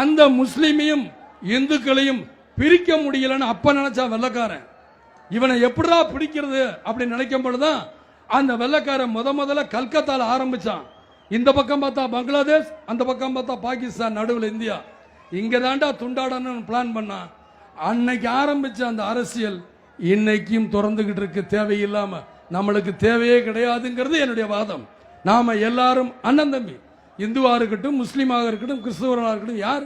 அந்த முஸ்லிமையும் இந்துக்களையும் பிரிக்க முடியலன்னு அப்ப நினைச்சா வெள்ளக்காரன். இவனை எப்படிடா பிடிக்கிறது அப்படின்னு நினைக்கும் பொழுதுதான் அந்த வெள்ளக்காரன் முதல்ல கல்கத்தால ஆரம்பிச்சான். இந்த பக்கம் பார்த்தா பங்களாதேஷ், அந்த பக்கம் பார்த்தா பாகிஸ்தான், நடுவில் இந்தியா. இங்க தாண்டா துண்டாடணும்னு பிளான் பண்ணான். அன்னைக்கு ஆரம்பிச்ச அந்த அரசியல் இன்னைக்கும் தொடர்ந்துகிட்டு இருக்கு. தேவையில்லாம நம்மளுக்கு தேவையே கிடையாதுங்கிறது என்னுடைய வாதம். நாம எல்லாரும் அண்ணன் தம்பி, இந்துவா இருக்கட்டும், முஸ்லீமாக இருக்கட்டும், கிறிஸ்தவர்களாக இருக்கட்டும். யார்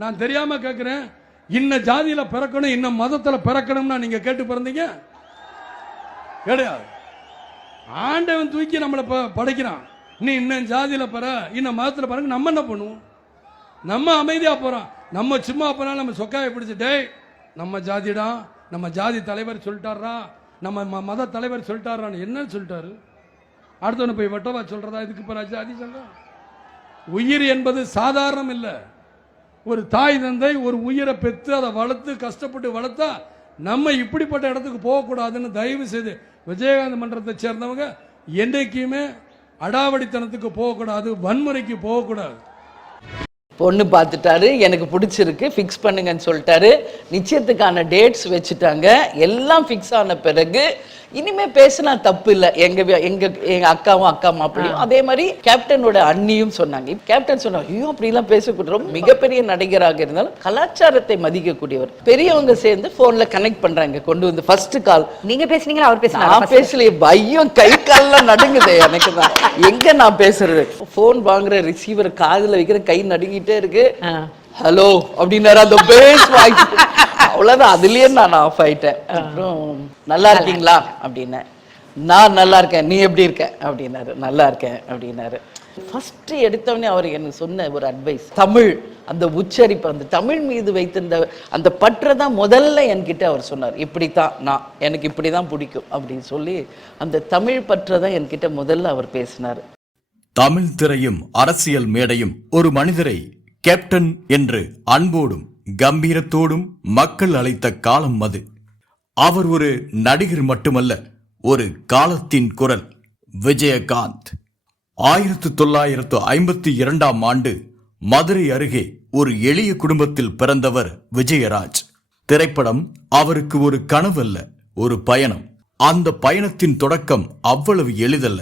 நான் தெரியாம கேட்கிறேன், இன்ன ஜாதியில பிறக்கணும், இன்ன மதத்துல பிறக்கணும்னா நீங்க கேட்டு பிறந்தீங்க கிடையாது. ஆண்டவன் தூக்கி நம்மளை படைக்கிறான். நீ இன்னும் ஜாதியில பெற, இன்னும் மதத்துல பிறகு நம்ம என்ன பண்ணுவோம்? நம்ம அமைதியா போறோம். நம்ம சும்மா போனாலும் நம்ம சொக்காயை பிடிச்சிட்டே நம்ம ஜாதிடா, நம்ம ஜாதி தலைவர் சொல்லிட்டாரா, நம்ம மத தலைவர் சொல்லிட்டாரான்னு என்ன சொல்லிட்டாரு? அடுத்தவனு போய் வெட்டவா சொல்றதா? இதுக்கு பிறகு ஜாதி சொல்ற. உயிர் என்பது சாதாரணம் இல்லை. ஒரு தாய் தந்தை ஒரு உயிரை பெற்று அதை வளர்த்து கஷ்டப்பட்டு வளர்த்தா நம்ம இப்படிப்பட்ட இடத்துக்கு போகக்கூடாதுன்னு தயவு செய்து விஜயகாந்த் மன்றத்தை சேர்ந்தவங்க என்றைக்குமே அடாவடித்தனத்துக்கு போகக்கூடாது, வன்முறைக்கு போகக்கூடாது. பொண்ணு பார்த்துட்டாரு, எனக்கு பிடிச்சிருக்கு, ஃபிக்ஸ் பண்ணுங்கன்னு சொல்லிட்டாரு. நிச்சயத்துக்கான டேட்ஸ் வச்சுட்டாங்க. எல்லாம் ஃபிக்ஸ் ஆன பிறகு இனிமே பேசினா தப்பு இல்லை. எங்க அக்காவும் அக்கா மாப்பிள்ளையும் அதே மாதிரி கேப்டனோட அண்ணியும் சொன்னாங்க. கேப்டன் சொன்னாங்க, ஐயோ அப்படிலாம் பேசக்கூடாது. ரொம்ப மிகப்பெரிய நடிகராக இருந்தாலும் கலாச்சாரத்தை மதிக்கக்கூடியவர். பெரியவங்க சேர்ந்து போன்ல கனெக்ட் பண்றாங்க, கொண்டு வந்து ஃபர்ஸ்ட் கால். நீங்க பேசுனீங்களா அவர் பேசினாரா? நான் பேசலையே, பையம் கை கால்லாம் நடுங்குது எனக்கு தான். எங்க நான் பேசுறது? போன் வாங்குற ரிசீவர் காதுல வைக்கிற கை நடுங்கிட்டே இருக்கு. ஹலோ அப்படின்னாரு அந்த பேஸ் வாய்ஸ். அவ்வளவுதான், அதுலயே நான் ஆஃப் ஆயிட்டேன். அப்புறம் நல்லா இருக்கீங்களா அப்படின்னு. நான் நல்லா இருக்கேன், நீ எப்படி இருக்க அப்படின்னாரு. நல்லா இருக்கேன் அப்படின்னாரு. ஃபர்ஸ்ட் எடுத்தவனே அவர் எனக்கு சொன்ன ஒரு அட்வைஸ், தமிழ் அந்த உச்சரிப்பு, அந்த தமிழ் மீது வைத்திருந்த அந்த பற்றை தான் முதல்ல என்கிட்ட அவர் சொன்னார். இப்படித்தான் எனக்கு இப்படிதான் பிடிக்கும் அப்படின்னு சொல்லி அந்த தமிழ் பற்றை தான் என்கிட்ட முதல்ல அவர் பேசினார். தமிழ் திரையும் அரசியல் மேடையும் ஒரு மனிதரை கேப்டன் என்று அன்போடும் கம்பீரத்தோடும் மக்கள் அழைத்த காலம் அது. அவர் ஒரு நடிகர் மட்டுமல்ல, ஒரு காலத்தின் குரல். விஜயகாந்த் 1952ஆம் ஆண்டு மதுரை அருகே ஒரு எளிய குடும்பத்தில் பிறந்தவர் விஜயராஜ். திரைப்படம் அவருக்கு ஒரு கனவல்ல, ஒரு பயணம். அந்த பயணத்தின் தொடக்கம் அவ்வளவு எளிதல்ல,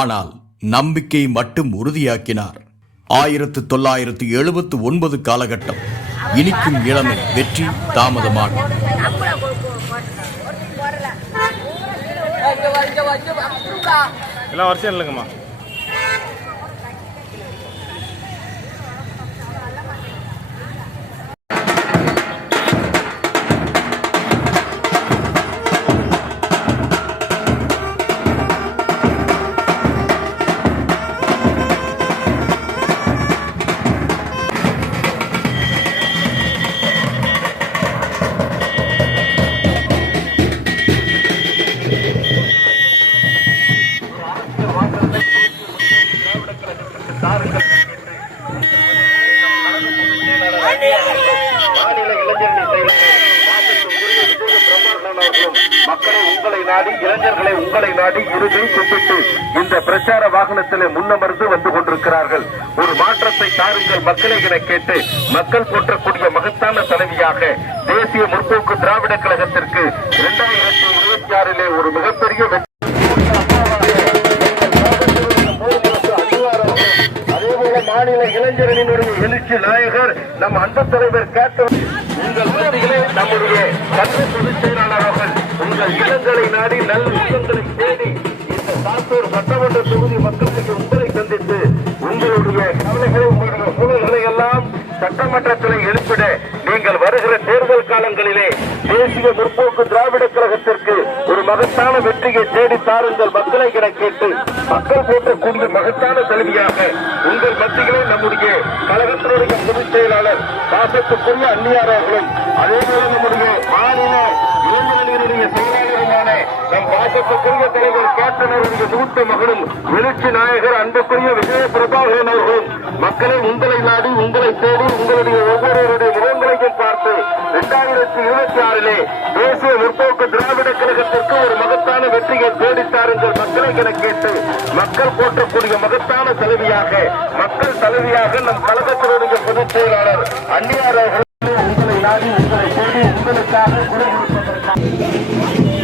ஆனால் நம்பிக்கை மட்டும் உறுதியாக்கினார். 1979 காலகட்டம். இனிக்கும் இளமை, வெற்றி தாமதமாக. எல்லாம் வருஷம் இல்லைங்கம்மா. மக்களை உங்களை நாடி, இளைஞர்களை உங்களை நாடி இறுதி கும்பிட்டு இந்த பிரச்சார வாகனத்திலே முன்னமர்ந்து வந்து கொண்டிருக்கிறார்கள். ஒரு மாற்றத்தை தாருங்கள் மக்களை என கேட்டு மக்கள் போற்றக்கூடிய மகத்தான தலைவியாக தேசிய முற்போக்கு திராவிட கழகத்திற்கு 2026 ஒரு மிகப்பெரிய அதேபோல மாநில இளைஞரணியினுடைய எழுச்சி நாயகர் நம் அன்பு தலைவர் கேப்டன் உங்கள் மத்தியிலே நம்முடைய கல்வி பொதுச் செயலாளர்கள் உங்கள் இல்லங்களை நாடி நல்ல விஷயங்களை தேடி இந்த சாத்தூர் சட்டமன்ற தொகுதி மக்களுக்கு உங்களை சந்தித்து உங்களுடைய கவலைகளை, உங்களுடைய சூழல்களை எல்லாம் சட்டமன்றத்தில் எழுப்பிட நீங்கள் வருகிற தேர்தல் காலங்களிலே தேசிய முற்போக்கு திராவிட கழகத்திற்கு ஒரு மகத்தான வெற்றியை தேடி தாருங்கள் மக்களை என கேட்டு மக்கள் போற்றக்கூடிய மகத்தான தலைவியாக உங்கள் மத்தியிலே நம்முடைய கழகத்தினுடைய பொதுச் செயலாளர் பாசத்துக்குரிய அந்நியார் அவர்களும் அதேபோல நம்முடைய மாநில இளைஞர்களுடைய செயலாளருமான நம் பாசத்துக்குரிய தலைவர் கேப்டனுடைய மூத்த மகனும் எழுச்சி நாயகர் அன்புக்குரிய விஜய பிரபாகரன் அவர்களும் மக்களை உங்களை நாடி உங்களை தேடி உங்களுடைய ஒவ்வொருவருடைய முகங்களையும் பார்த்து 2026 தேசிய முற்போக்கு திராவிட கழகத்திற்கு ஒரு மகத்தான வெற்றியை தேடித்தாருங்கள் மக்களை என கேட்டு மக்கள் போற்றக்கூடிய மகத்தான தலைவியாக மக்கள் தலைவியாக நம் கழகத்தினுடைய பொதுச் செயலாளர் அன்னியார் அவர்கள் உங்களை நாடி உங்களை தேடி உங்களுக்காக குரல் கொடுப்பதற்காக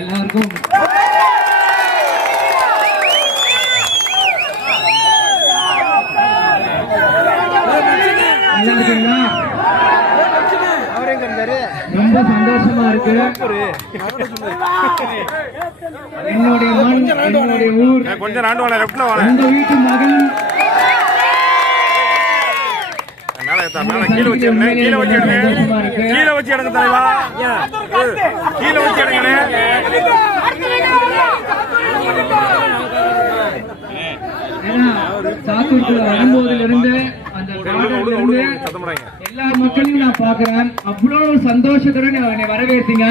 எல்லாருக்கும் ரொம்ப சந்தோஷமா இருக்கு. என்னுடைய மண், என்னுடைய ஊர், உங்க வீட்டு மகன் கீழே வச்சு எடுங்க தலைவா, கீழே வச்சு எடுங்க. சாத்தூர்ல வரும்போதுல இருந்து அந்த கார்டன்ல இருந்து எல்லா மக்களையும் நான் பாக்குறேன். அவ்வளவு சந்தோஷத்துடன் என்னை வரவேற்றீங்க.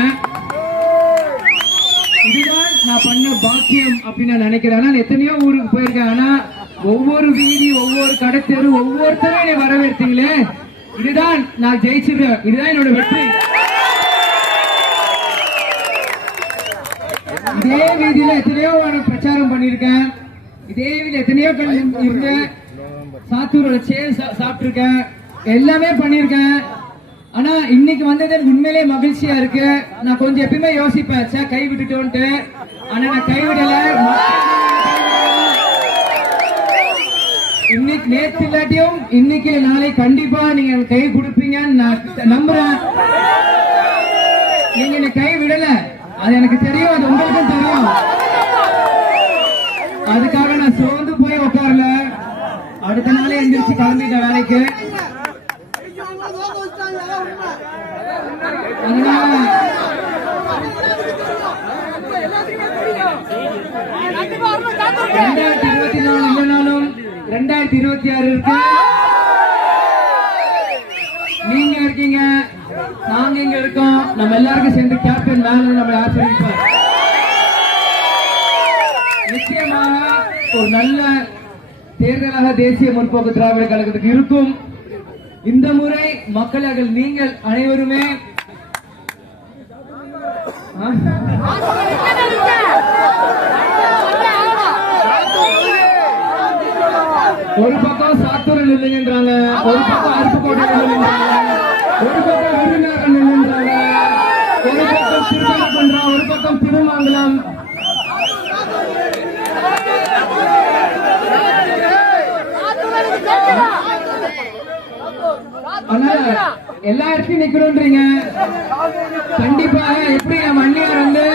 இதுதான் நான் பண்ண பாக்கியம் அப்படின்னு நான் நினைக்கிறேன். நான் எத்தனையோ ஊருக்கு போயிருக்கேன். ஆனா ஒவ்வொரு வீதி, ஒவ்வொரு கடத்தெரு, ஒவ்வொருத்தரும் என்னை வரவேற்றீங்களே, இதுதான் நான் ஜெயிச்சிருக்கேன். இதுதான் என்னோட வெற்றி. இதே வீதியில எத்தனையோ பிரச்சாரம் பண்ணிருக்கேன். இதே வீதியில எத்தனையோ இருந்தேன். சாத்தூரோட சேர் சாப்பிட்டிருக்கேன். எல்லாமே பண்ணிருக்கேன். ஆனா இன்னைக்கு வந்தது எனக்கு உண்மையிலே மகிழ்ச்சியா இருக்கு. நான் கொஞ்சம் எப்பயுமே யோசிப்பேன், கை விட்டுட்டோன்ட்டு. ஆனா நான் கைவிடல. இன்னைக்கு நேத்து இல்லாட்டியும் இன்னைக்கு நாளை கண்டிப்பா நீங்க எனக்கு கை கொடுப்பீங்கன்னு நான் நம்புறேன். நீங்க என்ன கை விடல, அது எனக்கு தெரியும், அது உங்களுக்கும் தெரியும். அதுக்காக நான் சோர்ந்து போய் உட்காரல, அடுத்த நாளே எந்திரிச்சு கிளம்பிட்டேன் வேலைக்கு. அதனால 2024 இல்லைனாலும் 2026 இருக்கு. நீங்க இருக்கீங்க, நாங்க இங்க இருக்கோம். நம்ம எல்லாருக்கும் சேர்ந்து கேப்டன் மேல நம்ம ஆசிரியப்பார். நிச்சயமாக ஒரு நல்ல தேர்தலாக தேசிய முற்போக்கு திராவிட கழகத்துக்கு இருக்கும். இந்த முறை மக்களாக நீங்கள் அனைவருமே ஒரு பக்கம் சாத்தூரில் இல்லைன்றாங்க, ஒரு பக்கம் அருப்புக்கோட்டையில் இல்லைன்றாங்க, ஒரு பக்கம் விருதுநகரில் இல்லைன்றாங்க, ஒரு பக்கம் திருப்பரங்குன்றம், ஒரு பக்கம் திருமங்கலம். ஆனா எல்லா இடத்தையும் நிக்கணும்ன்றீங்க. கண்டிப்பாக எப்படி நம்ம அண்ணியார் வந்து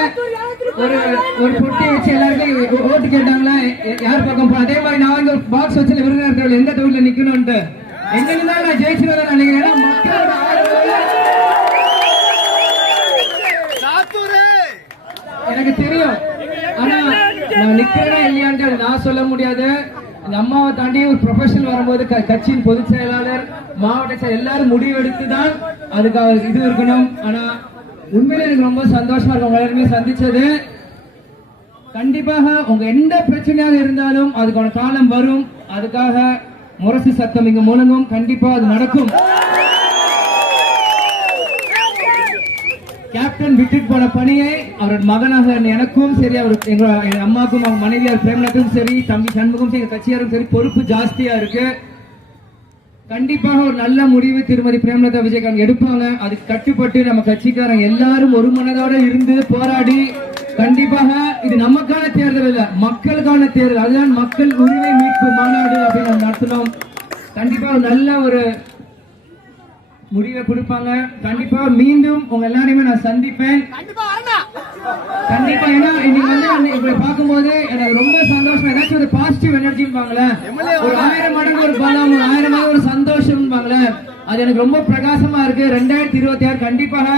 ஒரு பொட்டி வச்சு எல்லாருக்கும் ஓட்டு கேட்டாங்களா யார் பக்கம் போ, அதே மாதிரி நான் ஒரு பாக்ஸ் வச்சு விருதுநகர் எந்த தொகுதியில நிக்கணும்ட்டு எங்களுக்கு தான் நான் ஜெயிச்சுதான் நினைக்கிறேன். மக்களோட எனக்கு தெரியும், ஆனா நான் நிக்கிறேனா இல்லையான்ட்டு நான் சொல்ல முடியாது. இந்த அம்மாவை தாண்டி ஒரு ப்ரொஃபஷனல் வரும்போது கட்சியின் பொதுச் செயலாளர், மாவட்ட செயலர் எல்லாரும் முடிவெடுத்துதான் அதுக்காக இது இருக்கணும். ஆனா உண்மையில எனக்கு ரொம்ப சந்தோஷமா இருக்கும் உங்க எல்லாருமே சந்திச்சது. கண்டிப்பாக உங்க எந்த பிரச்சனையாக இருந்தாலும் அதுக்கான காலம் வரும். அதுக்காக முரசு சத்தம் இங்க முழங்கும், கண்டிப்பா அது நடக்கும். கேப்டன் விட்டுட்டு போன பணியை அவரோட மகனாக எனக்கும் சரி, அவர் எங்க அம்மாக்கும் அவங்க மனைவியார் பிரேமலத்துக்கும் சரி, தம்பி சண்முகம் சரி, எங்க கட்சியாரும் சரி, பொறுப்பு ஜாஸ்தியா இருக்கு. கண்டிப்பாக ஒரு நல்ல முடிவு திருமதி பிரேமலதா விஜயகாந்த் எடுப்பாங்க. அதுக்கு கட்டுப்பட்டு நம்ம கட்சிக்காரங்க எல்லாரும் ஒரு மனதோட இருந்து போராடி, கண்டிப்பாக இது நமக்கான தேர்தல் இல்ல, மக்களுக்கான தேர்தல். அதுதான் மக்கள் உரிமை மீட்பு மாநாடு அப்படின்னு நம்ம நடத்தினோம். கண்டிப்பா ஒரு நல்ல ஒரு முடிவை கொடுப்பாங்க. கண்டிப்பா மீண்டும் உங்க எல்லாரையுமே நான் சந்திப்பேன். கண்டிப்பா ஏன்னா இன்னைக்கு வந்து இப்படி பார்க்கும்போது எனக்கு ரொம்ப சந்தோஷம். ஏதாச்சும் ஒரு பாசிட்டிவ் எனர்ஜின்னு ஒரு 1000 மடங்கு ஒரு பலம், ஒரு 1000 மடங்கு ஒரு சந்தோஷம், அது எனக்கு ரொம்ப பிரகாசமா இருக்கு. 2026 கண்டிப்பாக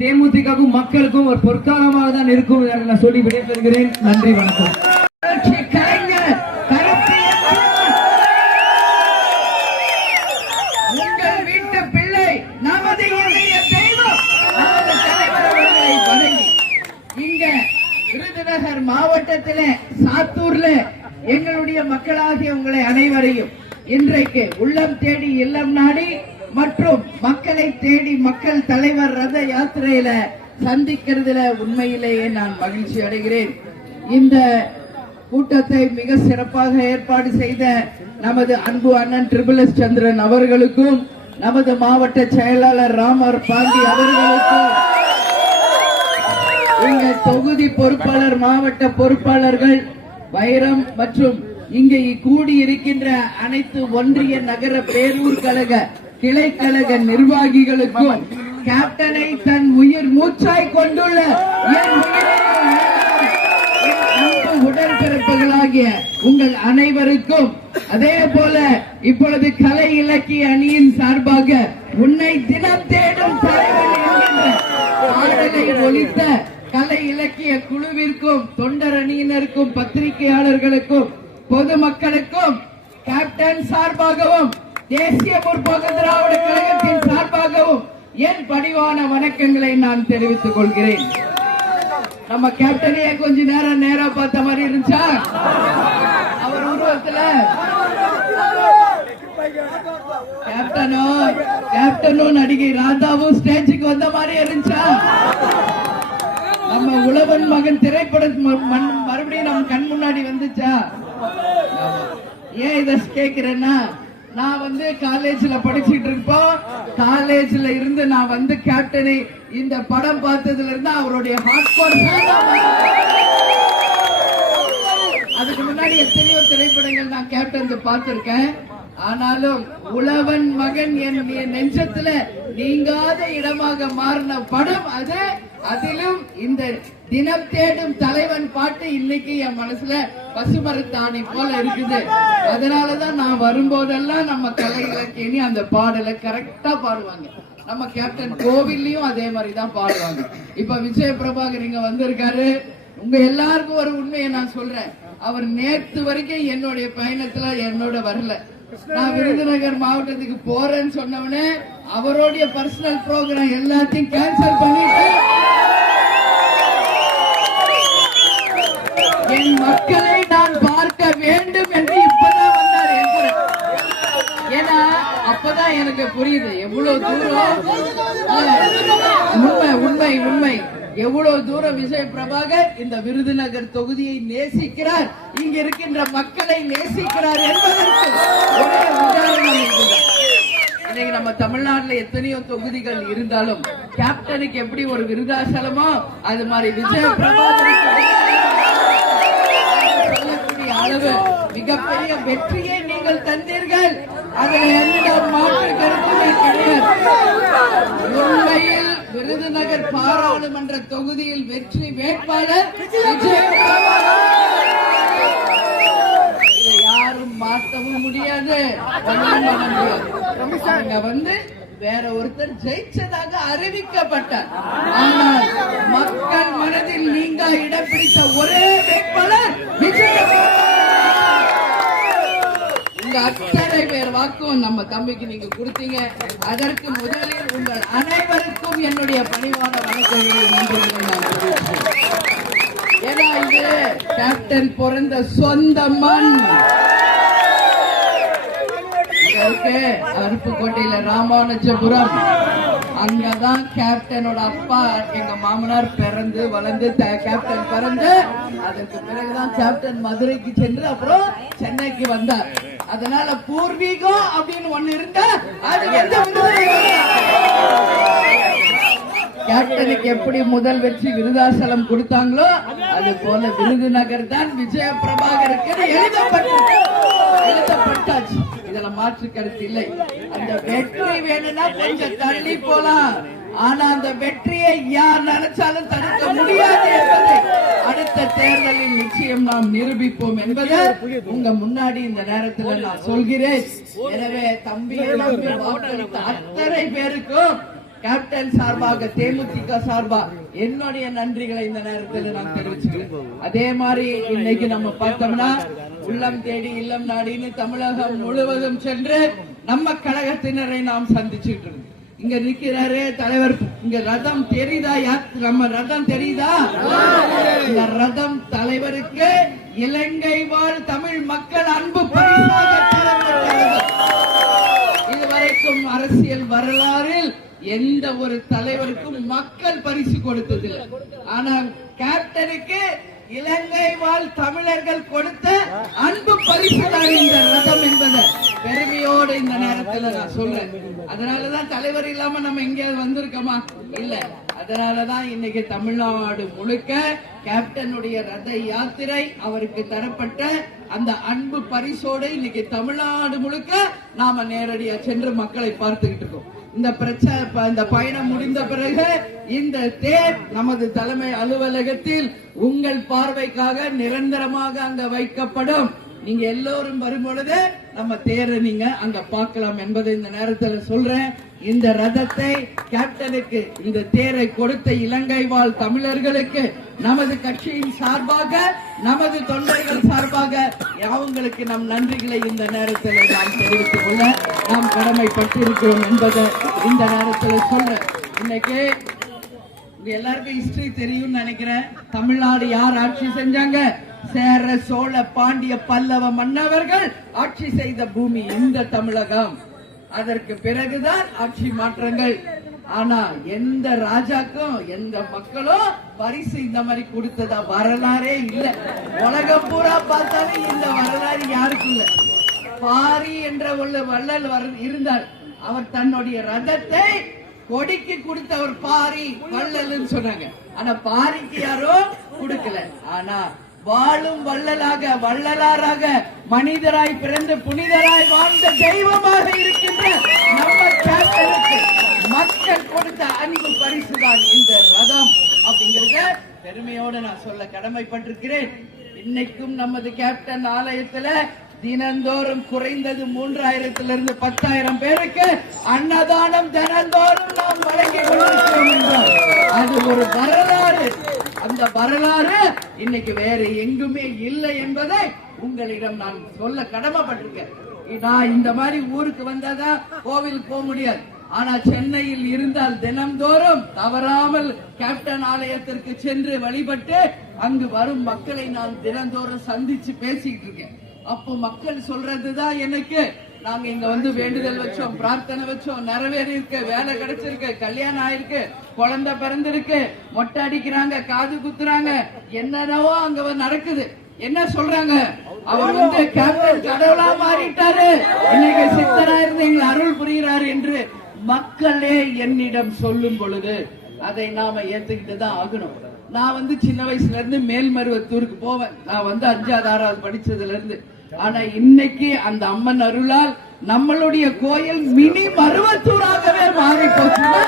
தேமுதிகவும் மக்களுக்கும் ஒரு பொற்காலமாக தான் இருக்கும். நான் சொல்லி விடைபெறுகிறேன். நன்றி, வணக்கம். உங்கள் வீட்டு பிள்ளை நமது தெய்வம், நமது தலைவர் அவர்களை வணங்கி இங்க விருதுநகர் மாவட்டத்திலே சாத்தூர்ல எங்களுடைய மக்களாகிய உங்களை அனைவரையும் இன்றைக்கு உள்ளம் தேடி இல்லம் நாடி மற்றும் மக்களை தேடி மக்கள் தலைவர் ரத யாத்திரையில சந்திக்கிறதுல உண்மையிலேயே நான் மகிழ்ச்சி அடைகிறேன். இந்த கூட்டத்தை மிக சிறப்பாக ஏற்பாடு செய்த நமது அன்பு அண்ணன் ட்ரிபிள்.எஸ். சந்திரன் அவர்களுக்கும், நமது மாவட்ட செயலாளர் ராமர் பாண்டி அவர்களுக்கும், இங்க தொகுதி பொறுப்பாளர், மாவட்ட பொறுப்பாளர்கள், வைரம் மற்றும் இங்கே கூடி இருக்கின்ற அனைத்து ஒன்றிய நகர பேரூர் கழக கிளை கழக நிர்வாகிகளுக்கும், கேப்டனை தன் உயிர் மூச்சாய் கொண்டுள்ள என் அன்பு உடன்பிறப்புகளாகிய உங்கள் அனைவருக்கும், அதே போல இப்பொழுது கலை இலக்கிய அணியின் சார்பாக உன்னை தினம் தேடும் தலைவன் என்கின்ற பாடலை ஒலித்த கலை இலக்கிய குழுவிற்கும், தொண்டர் அணியினருக்கும், பத்திரிகையாளர்களுக்கும், பொதுமக்களுக்கும் கேப்டன் சார்பாகவும் தேசிய முற்போக்கு திராவிட கழகத்தின் சார்பாகவும் என் பணிவான வணக்கங்களை நான் தெரிவித்துக் கொள்கிறேன். நம்ம கேப்டனையே கொஞ்ச நேரம் பார்த்த மாதிரி இருந்துச்சா? அவர் உருவத்துல கேப்டனும் நடிகை ராதாவும் ஸ்டேஜுக்கு வந்த மாதிரி இருந்துச்சா? நம்ம உழவன் மகன் திரைப்படம் மறுபடியும் நம்ம கண் முன்னாடி வந்துச்சா? ஏன் இத கேக்குறேன்னா, நான் வந்து காலேஜ்ல படிச்சுட்டு இருப்போம். காலேஜ்ல இருந்து நான் வந்து கேப்டனை இந்த படம் பார்த்ததுல இருந்து அவருடைய ஹார்ட்கோர் அதுக்கு முன்னாடி எத்தனையோ திரைப்படங்கள் நான் கேப்டன் பார்த்திருக்கேன். ஆனாலும் உழவன் மகன் என் நெஞ்சத்துல நீங்காத இடமாக மாறின படம் அது. அதிலும் இந்த தினம் தேடும் தலைவன் பாட்டு இன்னைக்கு என் மனசுல பசுமரத்தாணி போல இருக்குது. அதனாலதான் நான் வரும்போதெல்லாம் நம்ம கலை இலக்கியனி அந்த பாடலை கரெக்டா பாடுவாங்க. நம்ம கேப்டன் கோவில்லையும் அதே மாதிரிதான் பாடுவாங்க. இப்ப விஜய பிரபாகர் இங்க வந்திருக்காரு. உங்க எல்லாருக்கும் ஒரு உண்மையை நான் சொல்றேன். அவர் நேற்று வரைக்கும் என்னுடைய பயணத்துல என்னோட வரல. நான் விருதுநகர் மாவட்டத்துக்கு போறேன்னு சொன்னவனே அவருடைய பர்சனல் ப்ரோக்ராம் எல்லாத்தையும் கேன்சல் பண்ணிட்டு என் மக்களை நான் பார்க்க வேண்டும் என்று இப்பதான் வந்தார் என் கூட. ஏன்னா அப்பதான் எனக்கு புரியுது எவ்வளவு தூரம் உண்மை உண்மை உண்மை எவ்வளவு தூரம் விஜய பிரபாகர் இந்த விருதுநகர் தொகுதியை நேசிக்கிறார், இங்க இருக்கின்ற மக்களை நேசிக்கிறார் என்பதற்கு ஒரே உதாரணம் இதுதான். இன்னைக்கு நம்ம தமிழ்நாட்டுல எத்தனையோ தொகுதிகள் இருந்தாலும் கேப்டனுக்கு எப்படி ஒரு விருதாசலமோ அது மாதிரி விஜய பிரபாகருக்கு சொல்லக்கூடிய அளவு மிகப்பெரிய வெற்றியை நீங்கள் தந்தீர்கள். அதில் எந்த மாற்று கருத்துமே கிடையாது. உண்மையில் விருதுநகர் பாராளுமன்ற தொகுதியில் வெற்றி வேட்பாளர் விஜய். இதை யாரும் மாற்றவும் முடியாது. அவங்க வேற ஒருத்தர் ஜெயிச்சதாக அறிவிக்கப்பட்டார். ஆனால் மக்கள் மனதில் நீங்க இடம் பிடித்த ஒரே வேட்பாளர் விஜய். உங்க அத்தனை பேர் வாக்கும் நம்ம தம்பிக்கு நீங்க கொடுத்தீங்க. அதற்கு முதலில் உங்கள் அனைவருக்கும் என்னுடைய பணிவான வணக்கங்களை நன்றிகளை நான் தெரிவிக்கிறேன். ஏன்னா இது கேப்டன் பிறந்த சொந்த மண். அருப்புக்கோட்டையில ராமானுஜபுரம், அங்கதான் கேப்டனோட அப்பா எங்க மாமனார் பிறந்து வளர்ந்து கேப்டன் பிறந்து அதற்கு பிறகுதான் கேப்டன் மதுரைக்கு சென்று அப்புறம் சென்னைக்கு வந்தார். அதனால பூர்வீகம் அப்படின்னு ஒண்ணு இருந்தா அது எந்த கேப்டனுக்கு எப்படி முதல் வெற்றி விருதாசலம் கொடுத்தாங்களோ அது போல விருதுநகர் தான் விஜய பிரபாகருக்கு எழுதப்பட்டாச்சு. இதுல மாற்று கருத்து இல்லை. அந்த வெற்றி வேணும்னா கொஞ்சம் தள்ளி போலாம். ஆனா அந்த வெற்றியை யார் நினைச்சாலும் தடுக்க முடியாது என்பதை அடுத்த தேர்தலில் நிச்சயம் நாம் நிரூபிப்போம் என்பதை உங்க முன்னாடி இந்த நேரத்தில் நான் சொல்கிறேன். எனவே தம்பியை நம்பி வாக்களித்த அத்தனை பேருக்கும் கேப்டன் சார்பாக தேமுதிக சார்பா என்னுடைய நன்றிகளை இந்த நேரத்தில் நான் தெரிவிச்சுக்கிறேன். அதே மாதிரி இன்னைக்கு நம்ம பார்த்தோம்னா உள்ளம் தேடி இல்லம் நாடின்னு தமிழகம் முழுவதும் சென்று நம்ம கழகத்தினரை நாம் சந்திச்சுட்டு இருக்கோம். இங்க நிக்கிறாரு தலைவர். இங்க ரதம் தெரியுதா? நம்ம ரதம் தெரியுதா? இந்த ரதம் தலைவருக்கு இலங்கை வாழ் தமிழ் மக்கள் அன்பு பரிசாக தரப்பட்டது. இதுவரைக்கும் அரசியல் வரலாறில் எந்த ஒரு தலைவருக்கும் மக்கள் பரிசு கொடுத்ததில்லை. ஆனால் கேப்டனுக்கு இலங்கை வாழ் தமிழர்கள் கொடுத்த அன்பு பரிசுதான் இந்த ரதம் என்பதை பெருமையோடு இந்த நேரத்தில் நான் சொல்றேன். அதனாலதான் தலைவர் இல்லாம நம்ம இங்க வந்திருக்கோமா? இல்ல. அதனாலதான் இன்னைக்கு தமிழ்நாடு முழுக்க கேப்டனுடைய ரத யாத்திரை அவருக்கு தரப்பட்ட அந்த அன்பு பரிசோடு இன்னைக்கு தமிழ்நாடு முழுக்க நாம நேரடியா சென்று மக்களை பார்த்துக்கிட்டு இருக்கோம். இந்த பயணம் முடிந்த பிறகு இந்த தேர் நமது தலைமை அலுவலகத்தில் உங்கள் பார்வைக்காக நிரந்தரமாக அங்க வைக்கப்படும். நீங்க எல்லோரும் வரும்பொழுது நம்ம தேரை நீங்க அங்க பார்க்கலாம் என்பதை இந்த நேரத்தில் சொல்றேன். இந்த ரதத்தை கேப்டனுக்கு இந்த தேரை கொடுத்த இலங்கை வாழ் தமிழர்களுக்கு நமது கட்சியின் சார்பாக நமது தொண்டர்கள் சார்பாக அவங்களுக்கு நம் நன்றிகளை இந்த நேரத்தில் நாம் தெரிவித்துக் கொள்ள நாம் கடமைப்பட்டிருக்கிறோம் என்பதை இந்த நேரத்தில் சொல்றேன். இன்னைக்கு எல்லாருக்கும் ஹிஸ்டரி தெரியும் நினைக்கிறேன். தமிழ்நாடு யார் ஆட்சி செஞ்சாங்க? சேர சோழ பாண்டிய பல்லவ மன்னவர்கள் ஆட்சி செய்த பூமி இந்த தமிழகம். அதற்கு பிறகுதான் ஆட்சி மாற்றங்கள். ஆனா எந்த ராஜாக்கும் எந்த மக்களும் பரிசு இந்த மாதிரி கொடுத்ததா வரலாறே இல்ல. உலகம் பூரா பார்த்தாலும் இந்த வரலாறு யாருக்கும் இல்ல. பாரி என்ற ஒரு வள்ளல் இருந்தார். அவர் தன்னுடைய ரதத்தை கொடிக்கு கொடுத்தவர் பாரி வள்ளல்னு சொன்னாங்க. ஆனா பாரிக்கு யாரோ கொடுக்கல. ஆனா வாழும் வள்ளலாராக மனிதராய் பிறந்து புனிதராய் வாழ்ந்த தெய்வமாக இருக்கின்ற நம்ம கேப்டனுக்கு மக்கள் கொடுத்த அன்பு பரிசுதான் இந்த ரதம் அப்படிங்கறத பெருமையோடு நான் சொல்ல கடமைப்பட்டிருக்கிறேன். இன்னைக்கும் நமது கேப்டன் ஆலயத்துல தினந்தோறும் குறைந்தது 3000 10,000 பேருக்கு அன்னதானம் தினந்தோறும் நாம் வழங்கி கொண்டிருக்கிறோம் என்றால் அது ஒரு வரலாறு. அந்த வரலாறு இன்னைக்கு வேற எங்குமே இல்லை என்பதை உங்களிடம் நான் சொல்ல கடமைப்பட்டிருக்கேன். நான் இந்த மாதிரி ஊருக்கு வந்தாதான் கோவிலுக்கு போக முடியாது. ஆனா சென்னையில் இருந்தால் தினம்தோறும் தவறாமல் கேப்டன் ஆலயத்திற்கு சென்று வழிபட்டு அங்கு வரும் மக்களை நான் தினந்தோறும் சந்திச்சு பேசிட்டு இருக்கேன். அப்போ மக்கள் சொல்றதுதான் எனக்கு, நாங்க இங்க வந்து வேண்டுதல் வச்சோம், பிரார்த்தனை வச்சோம், நிறைவேறி இருக்கு, வேலை கிடைச்சிருக்கு, கல்யாணம் ஆயிருக்கு, குழந்தை பிறந்திருக்கு, மொட்டை அடிக்கிறாங்க, காது குத்துறாங்க, என்னென்னவோ அங்க நடக்குது. என்ன சொல்றாங்க? அவர் வந்து கேப்டன் கடவுளா மாறிட்டாரு, இன்னைக்கு சித்தரா இருந்து எங்களை அருள் புரிகிறார் என்று மக்களே என்னிடம் சொல்லும் பொழுது அதை நாம ஏத்துக்கிட்டு தான் ஆகணும். நான் வந்து சின்ன வயசுல இருந்து மேல்மருவத்தூருக்கு போவேன். நான் வந்து 5வது 6வது படிச்சதுல இருந்து. ஆனா இன்னைக்கு அந்த அம்மன் அருளால் நம்மளுடைய கோயில் மினி மருவத்தூராகவே மாறி போச்சுன்னா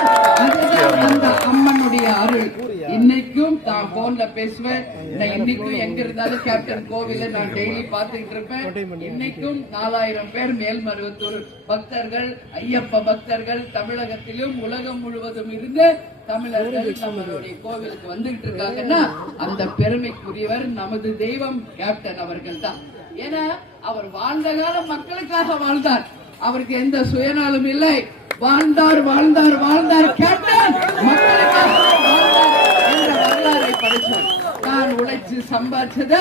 அதுதான் அந்த அம்மனுடைய அருள். இன்னைக்கும் நான் போன்ல பேசுவேன். நான் இன்னைக்கும் எங்க இருந்தாலும் கேப்டன் கோவில நான் டெய்லி பாத்துக்கிட்டு இருப்பேன். இன்னைக்கும் 4000 பேர் மேல்மருவத்தூர் பக்தர்கள், ஐயப்ப பக்தர்கள் தமிழகத்திலும் உலகம் முழுவதும் இருந்து தமிழர்கள் நம்மளுடைய கோவிலுக்கு வந்துகிட்டு இருக்காங்கன்னா அந்த பெருமைக்குரியவர் நமது தெய்வம் கேப்டன் அவர்கள் தான். ஏன்னா அவர் வாழ்ந்த காலம் மக்களுக்காக வாழ்ந்தார். அவருக்கு எந்த சுயநலம் இல்லை. வாழ்ந்தார் வாழ்ந்தார் வாழ்ந்தார் கேப்டன் மக்களுக்காக வாழ்ந்தார் என்ற வரலாறை படித்தார். நான் உழைச்சு சம்பாதிச்சத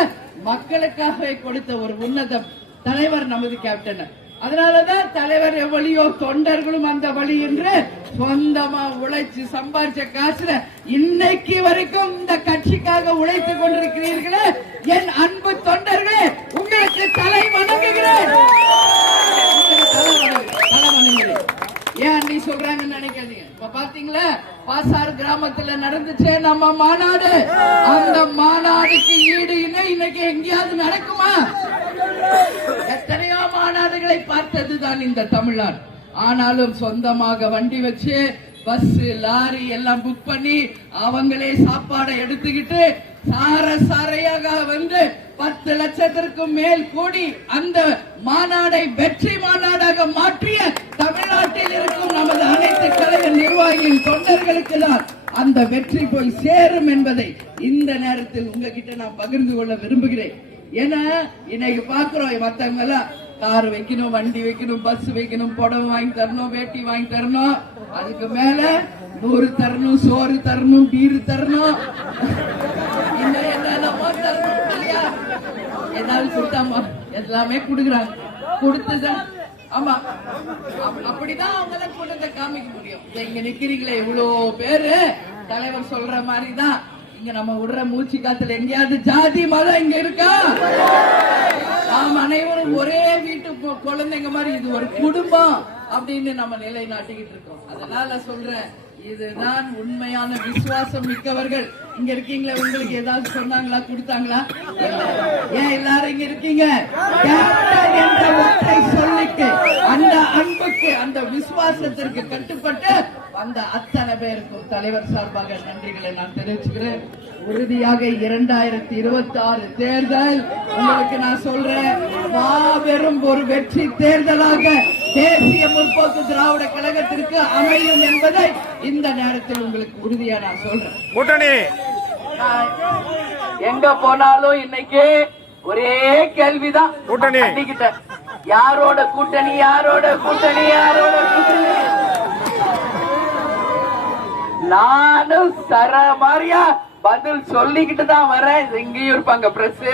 மக்களுக்காக கொடுத்த ஒரு உன்னத தலைவர் நமது கேப்டன். அதனாலதான் தலைவர் எவ்வளியோ தொண்டர்களும் அந்த வழி என்று சொந்தமா உழைச்சு சம்பாதிச்ச காசுல இன்னைக்கு வரைக்கும் இந்த கட்சிக்காக உழைத்துக் கொண்டிருக்கிறீர்களே என் அன்பு தொண்டர்களே, உங்களுக்கு தலை வணங்குகிறேன். ஏன் நீ சொல்றாங்கன்னு நினைக்காதீங்க. இப்ப பாத்தீங்களா பாசார் கிராமத்துல நடந்துச்சு நம்ம மாநாடு. அந்த மாநாடுக்கு ஈடு இணை இன்னைக்கு எங்கேயாவது நடக்குமா? எத்தனையோ மாநாடுகளை பார்த்ததுதான் இந்த தமிழ்நாடு. ஆனாலும் சொந்தமாக வண்டி வச்சு பஸ் லாரி எல்லாம் புக் பண்ணி அவங்களே சாப்பாடை எடுத்துக்கிட்டு சாரையாக வந்து 10 லட்சத்திற்கும் மேல் கூடி அந்த மாநாடை வெற்றி மாநாடாக மாற்றிய தமிழ்நாட்டில் இருக்கும் நமது அனைத்து கழக நிர்வாகிகள் தொண்டர்களுக்கு தான் அந்த வெற்றி போய் சேரும் என்பதை இந்த நேரத்தில் உங்ககிட்ட நான் பகிர்ந்து கொள்ள விரும்புகிறேன். ஏன்னா இன்னைக்கு பாக்குறோம் மத்தவங்க எல்லாம் கார் வைக்கணும், வண்டி வைக்கணும், பஸ் வைக்கணும், புடவை வாங்கி தரணும், வேட்டி வாங்கி தரணும், அதுக்கு மேல 100 தரணும், சோறு தரணும், பீர் தரணும், இன்னும் என்னென்னமோ தரணும் இல்லையா? ஏதாவது கொடுத்தாமா எல்லாமே கொடுக்குறாங்க. கொடுத்துதான் ஆமா அப்படிதான் அவங்களாம் கூட்டத்தை காமிக்க முடியும். இங்க நிக்கிறீங்களே இவ்வளவு பேரு தலைவர் சொல்ற மாதிரிதான் இங்க நம்ம விடுற மூச்சு காத்துல எங்கேயாவது ஜாதி மதம் இங்க இருக்கா? நாம் அனைவரும் ஒரே வீட்டு குழந்தைங்க மாதிரி, இது ஒரு குடும்பம் அப்படின்னு நம்ம நிலைநாட்டிக்கிட்டு இருக்கோம். அதனால சொல்றேன், இதுதான் உண்மையான விசுவாசம் மிக்கவர்கள். இங்க இருக்கீங்களா? உங்களுக்கு ஏதாவது சொன்னாங்களா, கொடுத்தாங்களா? ஏன் எல்லாரும் இங்க இருக்கீங்க? கேப்டன் என்ற ஒற்றை சொல்லுக்கு, அந்த அன்புக்கு, அந்த விசுவாசத்திற்கு கட்டுப்பட்டு அந்த அத்தனை பேருக்கும் தலைவர் சார்பாக நன்றிகளை நான் தெரிவிச்சுக்கிறேன். உறுதியாக 2026 தேர்தல் உங்களுக்கு நான் சொல்றேன், மாபெரும் ஒரு வெற்றி தேர்தலாக தேசிய முற்போக்கு திராவிட கழகத்திற்கு அமையும் என்பதை இந்த நேரத்தில் உங்களுக்கு உறுதியா நான் சொல்றேன். கூட்டணி எங்க போனாலும் இன்னைக்கு ஒரே கேள்விதான் கூட்டணி. யாரோட கூட்டணி, யாரோட கூட்டணி, யாரோட கூட்டணி? நானும் சர மாதிரியா பதில் சொல்லிக்கிட்டு தான் வரேன். எங்கேயும் இருப்பாங்க பிரஸ்,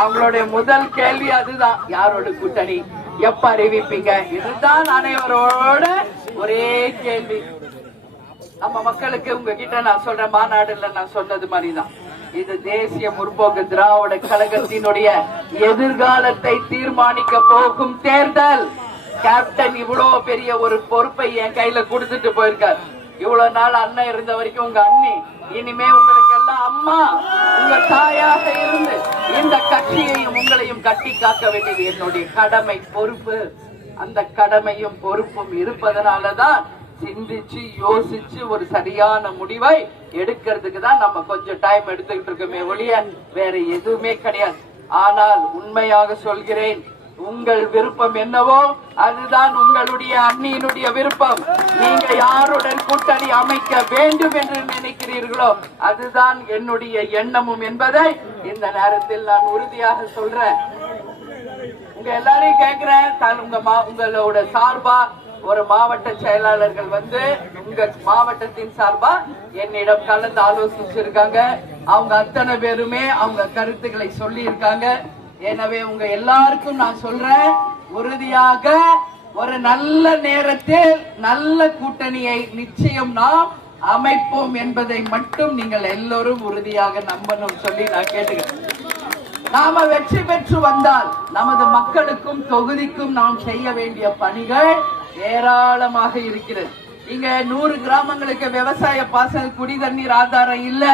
அவங்களுடைய முதல் கேள்வி அதுதான், யாரோட கூட்டணி, எப்ப அறிவிப்பீங்க? இதுதான் அனைவரோட ஒரே கேள்வி. நம்ம மக்களுக்கு உங்ககிட்ட நான் சொல்ற மாநாடுல நான் சொன்னது மாதிரிதான், இது தேசிய முற்போக்கு திராவிட கழகத்தினுடைய எதிர்காலத்தை தீர்மானிக்க போகும் தேர்தல். கேப்டன் இவ்வளவு பெரிய ஒரு பொறுப்பை என் கையில கொடுத்துட்டு போயிருக்காரு. இவ்வளவு நாள் அண்ணன் இருந்த வரைக்கும் உங்க அண்ணி, இனிமே உங்களுக்கு மட்டுமல்ல அம்மா உங்க தாயாக இருந்து இந்த கட்சியையும் உங்களையும் கட்டி காக்க வேண்டியது என்னுடைய கடமை, பொறுப்பு. அந்த கடமையும் பொறுப்பும் இருப்பதனாலதான் சிந்திச்சு யோசிச்சு ஒரு சரியான முடிவை எடுக்கிறதுக்கு தான் நம்ம கொஞ்சம் டைம் எடுத்துக்கிட்டு இருக்கோமே ஒழிய வேற எதுவுமே கிடையாது. ஆனால் உண்மையாக சொல்கிறேன், உங்கள் விருப்பம் என்னவோ அதுதான் உங்களுடைய அண்ணியினுடைய விருப்பம். நீங்க யாருடன் கூட்டணி அமைக்க வேண்டும் என்று நினைக்கிறீர்களோ அதுதான் என்னுடைய எண்ணமும் என்பதை இந்த நேரத்தில் நான் உறுதியாக சொல்றேன். உங்க எல்லாரையும் கேட்கிறேன், உங்களோட சார்பா ஒரு மாவட்ட செயலாளர்கள் வந்து உங்க மாவட்டத்தின் சார்பா என்னிடம் கலந்து ஆலோசிச்சிருக்காங்க. அவங்க அத்தனை பேருமே அவங்க கருத்துக்களை சொல்லி இருக்காங்க. எனவே உங்க எல்லாருக்கும் நான் சொல்றேன், உறுதியாக ஒரு நல்ல நேரத்தில் நல்ல கூட்டணியை நிச்சயம் நாம் அமைப்போம் என்பதை மட்டும் நீங்கள் எல்லோரும் உறுதியாக நம்பணும் சொல்லி நான் கேட்டுக்கிறேன். நாம வெற்றி பெற்று வந்தால் நமது மக்களுக்கும் தொகுதிக்கும் நாம் செய்ய வேண்டிய பணிகள் ஏராளமாக இருக்கிறது. இங்க 100 கிராமங்களுக்கு விவசாய பாசன குடி தண்ணீர் ஆதாரம் இல்ல.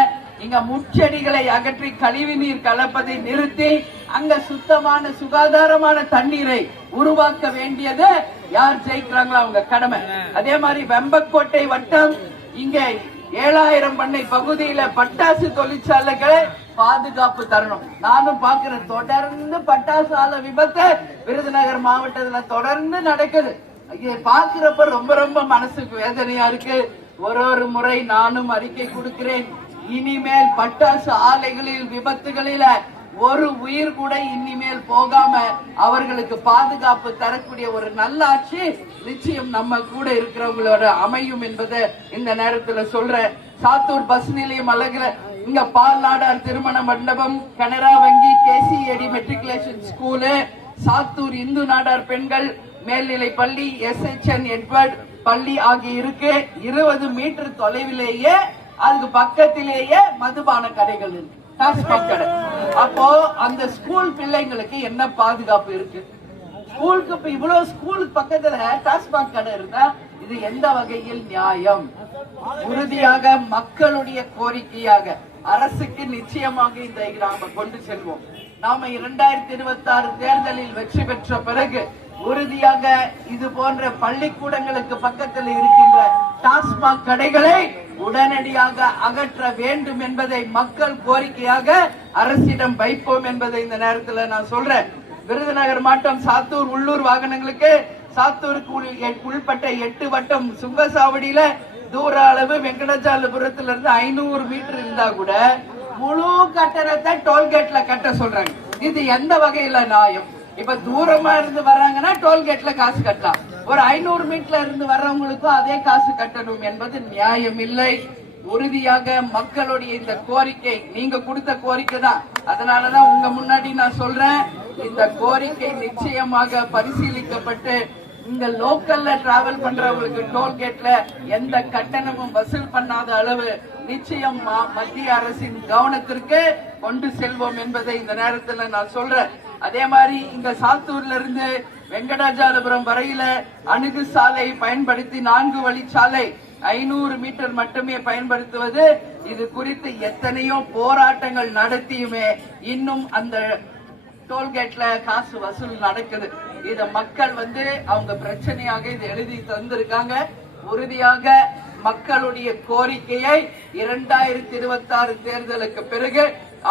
இங்க முச்செடிகளை அகற்றி கழிவு நீர் கலப்பதை நிறுத்தி அங்க சுத்தமான சுகாதாரமான தண்ணீரை உருவாக்க வேண்டியது யார் ஜெயிக்கிறாங்களோ அவங்க கடமை. அதே மாதிரி வெம்பக்கோட்டை வட்டம் இங்க 7000 பண்ணை பகுதியில பட்டாசு தொழிற்சாலைகளை பாதுகாப்பு தரணும். நானும் பாக்குறேன், தொடர்ந்து பட்டாசு ஆலை விபத்து விருதுநகர் மாவட்டத்துல தொடர்ந்து நடக்குது. பாக்குறப்ப ரொம்ப ரொம்ப மனசுக்கு வேதனையா இருக்கு. ஒரு முறை நானும் அறிக்கை கொடுக்கிறேன், இனிமேல் பட்டாசு ஆலைகளில் விபத்துகளில ஒரு உயிர் கூட இனிமேல் போகாம அவர்களுக்கு பாதுகாப்பு தரக்கூடிய ஒரு நல்ல ஆட்சி நிச்சயம் நம்ம கூட இருக்கிறவங்களோட அமையும் என்பதை இந்த நேரத்துல சொல்றேன். சாத்தூர் பஸ் நிலையம் அழகுல இங்க பால் நாடார் திருமண மண்டபம், கனரா வங்கி, கேசிஏடி மெட்ரிகுலேஷன் ஸ்கூலு, சாத்தூர் இந்து நாடார் பெண்கள் மேல்நிலை பள்ளி, SHN எட்வர்ட் பள்ளி ஆகிய இருக்கு. 20 மீட்டர் தொலைவிலேயே அதுக்கு பக்கத்திலேயே மதுபான கடைகள் இருக்கு, டாஸ்மாக் கடை. அப்போ அந்த ஸ்கூல் பிள்ளைங்களுக்கு என்ன பாதுகாப்பு இருக்கு? ஸ்கூலுக்கு இப்ப இவ்வளவு ஸ்கூலுக்கு பக்கத்துல டாஸ்மாக் கடை இருந்தா இது எந்த வகையில் நியாயம்? உறுதியாக மக்களுடைய கோரிக்கையாக அரசுக்கு நிச்சயமாக இதை நாம கொண்டு செல்வோம். நாம 2026 தேர்தலில் வெற்றி பெற்ற பிறகு உறுதியாக இது போன்ற பள்ளிக்கூடங்களுக்கு பக்கத்தில் இருக்கின்ற டாஸ்மாக் கடைகளை உடனடியாக அகற்ற வேண்டும் என்பதை மக்கள் கோரிக்கையாக அரசிடம் வைப்போம் என்பதை இந்த நேரத்தில் நான் சொல்றேன். விருதுநகர் மாவட்டம் சாத்தூர் உள்ளூர் வாகனங்களுக்கு சாத்தூருக்கு உள்பட்ட 8 வட்டம் சுங்கசாவடியில தூர அளவு வெங்கடாச்சலபுரத்திலிருந்து 500 மீட்டர் இருந்தா கூட முழு கட்டணத்தை டோல்கேட்ல கட்ட சொல்றாங்க. இது எந்த வகையில நியாயம்? இப்ப தூரமா இருந்து வர்றாங்கன்னா டோல்கேட்ல காசு கட்டலாம், ஒரு 500 மீட்டர்ல இருந்து வர்றவங்களுக்கும் அதே காசு கட்டணும் என்பது நியாயம் இல்லை. உறுதியாக மக்களுடைய இந்த கோரிக்கை நீங்க கொடுத்த கோரிக்கை தான். அதனாலதான் உங்க முன்னாடி நான் சொல்றேன், இந்த கோரிக்கை நிச்சயமாக பரிசீலிக்கப்பட்டு இங்க லோக்கல்ல டிராவல் பண்றவங்களுக்கு டோல்கேட்ல எந்த கட்டணமும் வசூல் பண்ணாத அளவு நிச்சயம் மத்திய அரசின் கவனத்திற்கு கொண்டு செல்வோம் என்பதை இந்த நேரத்தில் நான் சொல்றேன். அதே மாதிரி இங்க சாத்தூர்ல இருந்து வெங்கடாஜலபுரம் வரையில அணுகு சாலை பயன்படுத்தி 4 வழிச்சாலை 500 மீட்டர் மட்டுமே பயன்படுத்துவது, இது குறித்து எத்தனையோ போராட்டங்கள் நடத்தியுமே இன்னும் அந்த டோல்கேட்ல காசு வசூல் நடக்குது. இத மக்கள் அவங்க பிரச்சனையாக இது எழுதி தந்திருக்காங்க. உறுதியாக மக்களுடைய கோரிக்கையை 2026 தேர்தலுக்கு பிறகு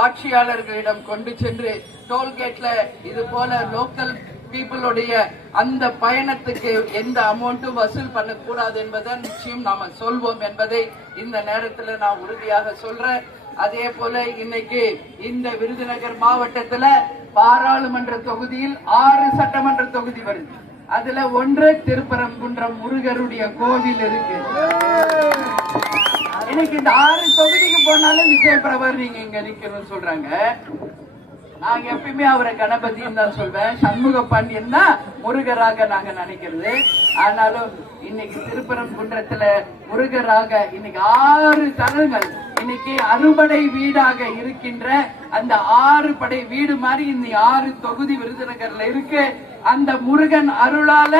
ஆட்சியாளர்களிடம் கொண்டு சென்று டோல்கேட்ல இது போல லோக்கல் பீப்புளுடைய அந்த பயணத்துக்கு எந்த அமௌண்ட்டும் வசூல் பண்ணக்கூடாது என்பதை நிச்சயம் நாம சொல்வோம் என்பதை இந்த நேரத்தில் நான் உறுதியாக சொல்றேன். அதே போல இன்னைக்கு இந்த விருதுநகர் மாவட்டத்துல பாராளுமன்ற தொகுதியில் 6 சட்டமன்ற தொகுதி வருது. அதுல 1 திருப்பரங்குன்றம் முருகருடைய கோவில் இருக்கு. இன்னைக்கு இந்த 6 தொகுதிக்கு போனாலும் விஜய் பிரபார் நீங்க இங்க நிக்கணும்னு சொல்றாங்க. நாங்க எப்பயுமே அவரை கணபதின்னு தான் சொல்வேன், சண்முக பாண்டியன் தான் முருகராக நாங்க நினைக்கிறது. ஆனாலும் இன்னைக்கு திருப்பரங்குன்றத்துல முருகராக இன்னைக்கு 6 தலங்கள் இன்னைக்கு அறுபடை வீடாக இருக்கின்ற அந்த 6 படை வீடு மாதிரி இந்த 6 தொகுதி விருதுநகர்ல இருக்கு. அந்த முருகன் அருளால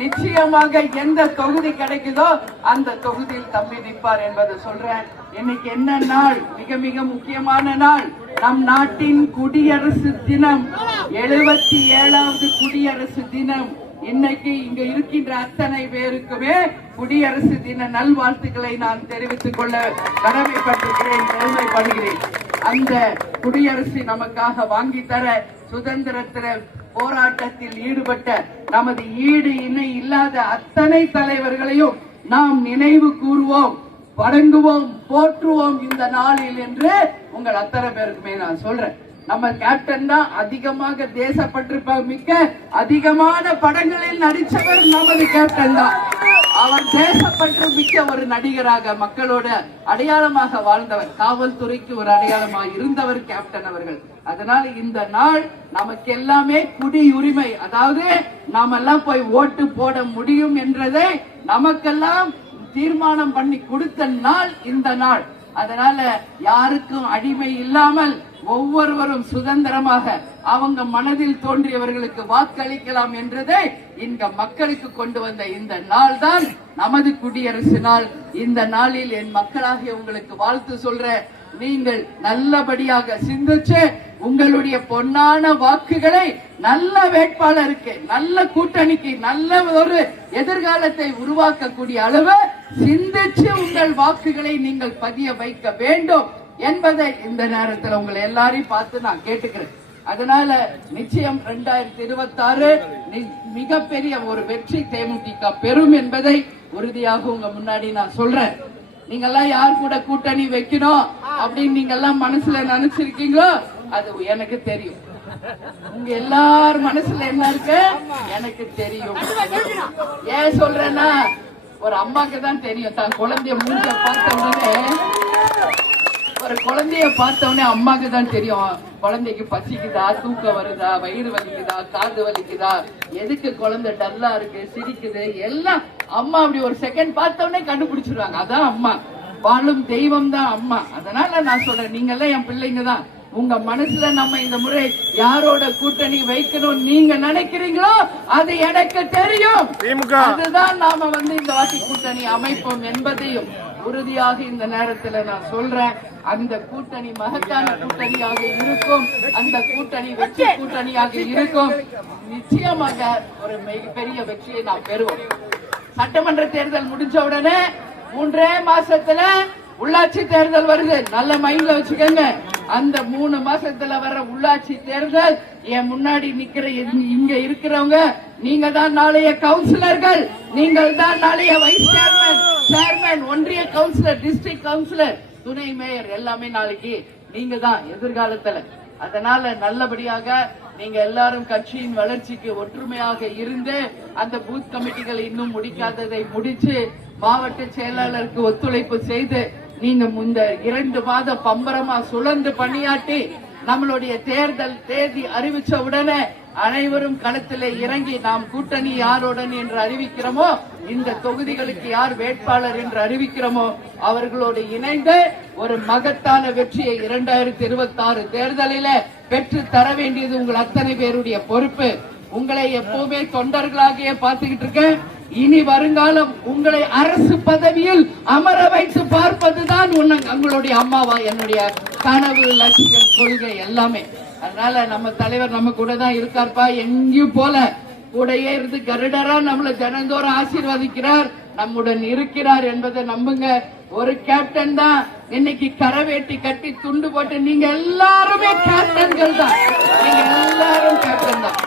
நிச்சயமாக எந்த தொகுதி கிடைக்குதோ அந்த தொகுதியில் தம்பி நிற்பார் என்பதை சொல்றேன். இன்னைக்கு என்ன நாள்? மிக மிக முக்கியமான நாள். நம் நாட்டின் குடியரசு தினம், 77வது குடியரசு தினம். இன்னைக்கு இங்க இருக்கின்ற அத்தனை பேருக்குமே குடியரசு தின நல்வாழ்த்துக்களை நான் தெரிவித்துக் கொள்ள கடமைப்பட்டிருக்கிறேன், பெருமைப்படுகிறேன். அந்த குடியரசு நமக்காக வாங்கி தர சுதந்திரத்தின போராட்டத்தில் ஈடுபட்ட நமது ஈடு இணை இல்லாத அத்தனை தலைவர்களையும் நாம் நினைவு கூறுவோம், வணங்குவோம், போற்றுவோம் இந்த நாளில் என்று உங்கள் அத்தனை பேருக்குமே நான் சொல்றேன். நம்ம கேப்டன் தான் அதிகமாக தேசப்பற்று மிக்க அதிகமான படங்களில் நடித்தவர் நமது கேப்டன் தான். அவர் தேசப்பற்று மிக்க ஒரு நடிகராக மக்களோட அடையாளமாக வாழ்ந்தவர், காவல்துறைக்கு ஒரு அடையாளமாக இருந்தவர் கேப்டன் அவர்கள். அதனால இந்த நாள் நமக்கு எல்லாமே குடியுரிமை, அதாவது நாமெல்லாம் போய் ஓட்டு போட முடியும் என்றதை நமக்கெல்லாம் தீர்மானம் பண்ணி கொடுத்த நாள் இந்த நாள். அதனால யாருக்கும் அடிமை இல்லாமல் ஒவ்வொருவரும் சுதந்திரமாக அவங்க மனதில் தோன்றியவர்களுக்கு வாக்களிக்கலாம் என்றதை இந்த மக்களுக்கு கொண்டு வந்த இந்த நாள் தான் நமது குடியரசு நாள். இந்த நாளில் என் மக்களாகிய உங்களுக்கு வாழ்த்து சொல்ற. நீங்கள் நல்லபடியாக சிந்திச்சு உங்களுடைய பொன்னான வாக்குகளை நல்ல வேட்பாளருக்கு, நல்ல கூட்டணிக்கு, நல்ல ஒரு எதிர்காலத்தை உருவாக்கக்கூடிய அளவு சிந்திச்சு உங்கள் வாக்குகளை நீங்கள் பதிய வைக்க வேண்டும் என்பதை இந்த நேரத்தில் உங்களை எல்லாரையும் பார்த்து நான் கேட்டுக்கிறேன். அதனால நிச்சயம் 2026 மிகப்பெரிய ஒரு வெற்றி தேமுதிக பெறும் என்பதை உறுதியாக உங்க முன்னாடி நான் சொல்றேன். நீங்க எல்லாம் யார் கூட கூட்டணி வைக்கணும் அப்படின்னு நீங்க எல்லாம் மனசுல நினைச்சிருக்கீங்களோ அது எனக்கு தெரியும். உங்க எல்லார் மனசுல என்ன இருக்கு எனக்கு தெரியும். ஏன் சொல்றேன்னா, ஒரு அம்மாக்கு தான் தெரியும் தான் குழந்தைய மூஞ்ச பார்த்த உடனே, ஒரு குழந்தைய பார்த்த உடனே அம்மாக்கு தான் தெரியும் குழந்தைக்கு பசிக்குதா, தூக்கம் வருதா, வயிறு வலிக்குதா, காது வலிக்குதா, எதுக்கு குழந்தை டல்லா இருக்கு, சிரிக்குது, எல்லாம் அம்மா அப்படி ஒரு செகண்ட் பார்த்த உடனே கண்டுபிடிச்சிருவாங்க. அதான் அம்மா, வாழும் தெய்வம் தான் அம்மா. அதனால நான் சொல்றேன், நீங்க எல்லாம் என் பிள்ளைங்க தான். உங்க மனசுல நம்ம இந்த முறை யாரோட கூட்டணி வைக்கணும் நீங்க நினைக்கிறீங்களோ அது எனக்கு தெரியும். அதுதான் நாம இந்த வாட்டி கூட்டணி அமைப்போம் என்பதையும் உறுதியாக இந்த நேரத்தில் நான் சொல்றேன். அந்த கூட்டணி மகத்தான கூட்டணியாக இருக்கும், அந்த கூட்டணி வெற்றி கூட்டணியாக இருக்கும். நிச்சயமாக ஒரு மிகப்பெரிய வெற்றியை நாம் பெறுவோம். சட்டமன்ற தேர்தல் முடிஞ்ச உடனே 3 மாசத்துல உள்ளாட்சி தேர்தல் வருது. நல்ல மைண்ட்ல வச்சுக்கோங்க. அந்த 3 மாசத்துல வர உள்ளாட்சி தேர்தல் என் முன்னாடி நிக்கிற இங்க இருக்கிறவங்க நீங்க தான் நாளைய கவுன்சிலர்கள், நீங்கள் தான் நாளைய வைஸ் சேர்மன், ஒன்றிய கவுன்சிலர், டிஸ்ட்ரிக்ட் கவுன்சிலர், துணை மேயர், எல்லாமே நாளைக்கு நீங்க தான் எதிர்காலத்துல. அதனால நல்லபடியாக நீங்க எல்லாரும் கட்சியின் வளர்ச்சிக்கு ஒற்றுமையாக இருந்து அந்த பூத் கமிட்டிகள் இன்னும் முடிக்காததை முடிச்சு மாவட்ட செயலாளருக்கு ஒத்துழைப்பு செய்து நீங்க இந்த 2 மாதம் பம்பரமா சுழன்று பணியாற்றி நம்மளுடைய தேர்தல் தேதி அறிவிச்ச உடனே அனைவரும் களத்திலே இறங்கி நாம் கூட்டணி யாருடன் என்று அறிவிக்கிறோமோ, இந்த தொகுதிகளுக்கு யார் வேட்பாளர் என்று அறிவிக்கிறோமோ அவர்களோடு இணைந்து ஒரு மகத்தான வெற்றியை 2026 தேர்தலில் பெற்று தர வேண்டியது உங்கள் அத்தனை பேருடைய பொறுப்பு. உங்களை எப்பவுமே தொண்டர்களாக பார்த்துக்கிட்டு இருக்கேன். இனி வருங்காலம் உங்களை அரசு பதவியில் அமர வைத்து பார்ப்பதுதான் உங்களுடைய அம்மாவா என்னுடைய கனவு, லட்சியம், கொள்கை எல்லாமே. அதனால நம்ம தலைவர் நம்ம கூட தான் இருக்கார்ப்பா, எங்கேயும் போல கூடையே இருந்து கருடரா நம்மள தினந்தோறும் ஆசீர்வதிக்கிறார், நம்முடன் இருக்கிறார் என்பதை நம்புங்க. ஒரு கேப்டன் தான் இன்னைக்கு கரவேட்டி கட்டி துண்டு போட்டு நீங்க எல்லாருமே கேப்டன்கள் தான், நீங்க எல்லாரும் கேப்டன் தான்.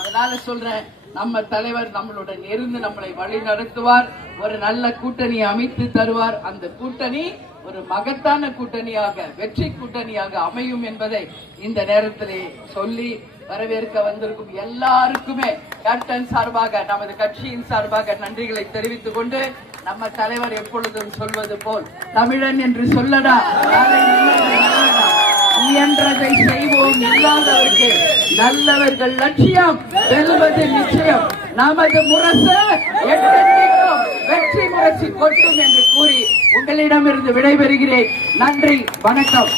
அதனால சொல்றேன், நம்ம தலைவர் நம்மளுடன் இருந்து நம்மளை வழி நடத்துவார், ஒரு நல்ல கூட்டணி அமைத்து தருவார். அந்த கூட்டணி ஒரு மகத்தான கூட்டணியாக, வெற்றி கூட்டணியாக அமையும் என்பதை இந்த நேரத்திலே சொல்லி வரவேற்க வந்திருக்கும் எல்லாருக்குமே கேப்டன் சார்பாக, நமது கட்சியின் சார்பாக நன்றிகளை தெரிவித்துக் கொண்டு, நம்ம தலைவர் எப்பொழுதும் சொல்வது போல் தமிழன் என்று சொல்லடா, இயன்றதை செய்வோம், இல்லாதவருக்கு நல்லவர்கள் லட்சியம் வெல்வது நிச்சயம், நமது முரசு வெற்றி முரசு கொட்டும் என்று கூறி உங்களிடமிருந்து விடைபெறுகிறேன். நன்றி, வணக்கம்.